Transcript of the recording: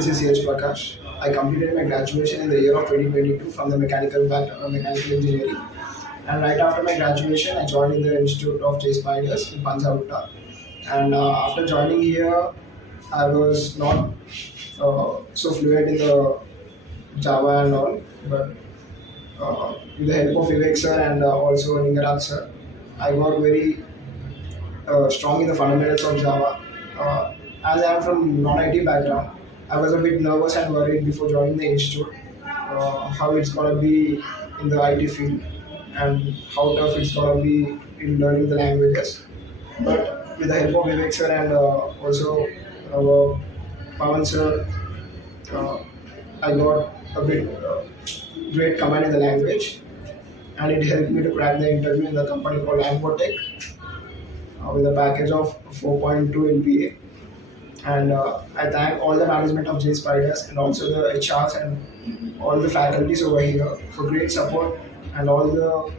this is CH Prakash. I completed my graduation in the year of 2022 from the mechanical engineering. And right after my graduation, I joined in the Institute of JSpiders in Punjagutta. And after joining here, I was not so fluent in the Java and all, but with the help of Vivek sir and also Ningaraj sir, I got very strong in the fundamentals of Java. As I am from non-IT background, I was a bit nervous and worried before joining the institute, how it's gonna be in the IT field and how tough it's gonna be in learning the languages. But with the help of Vivek sir and also Pawan sir, uh, I got a bit great command in the language, and it helped me to crack the interview in the company called Ambotech with a package of 4.2 LPA. And I thank all the management of J Spiders and also the HRs and all the faculties over here for great support and all the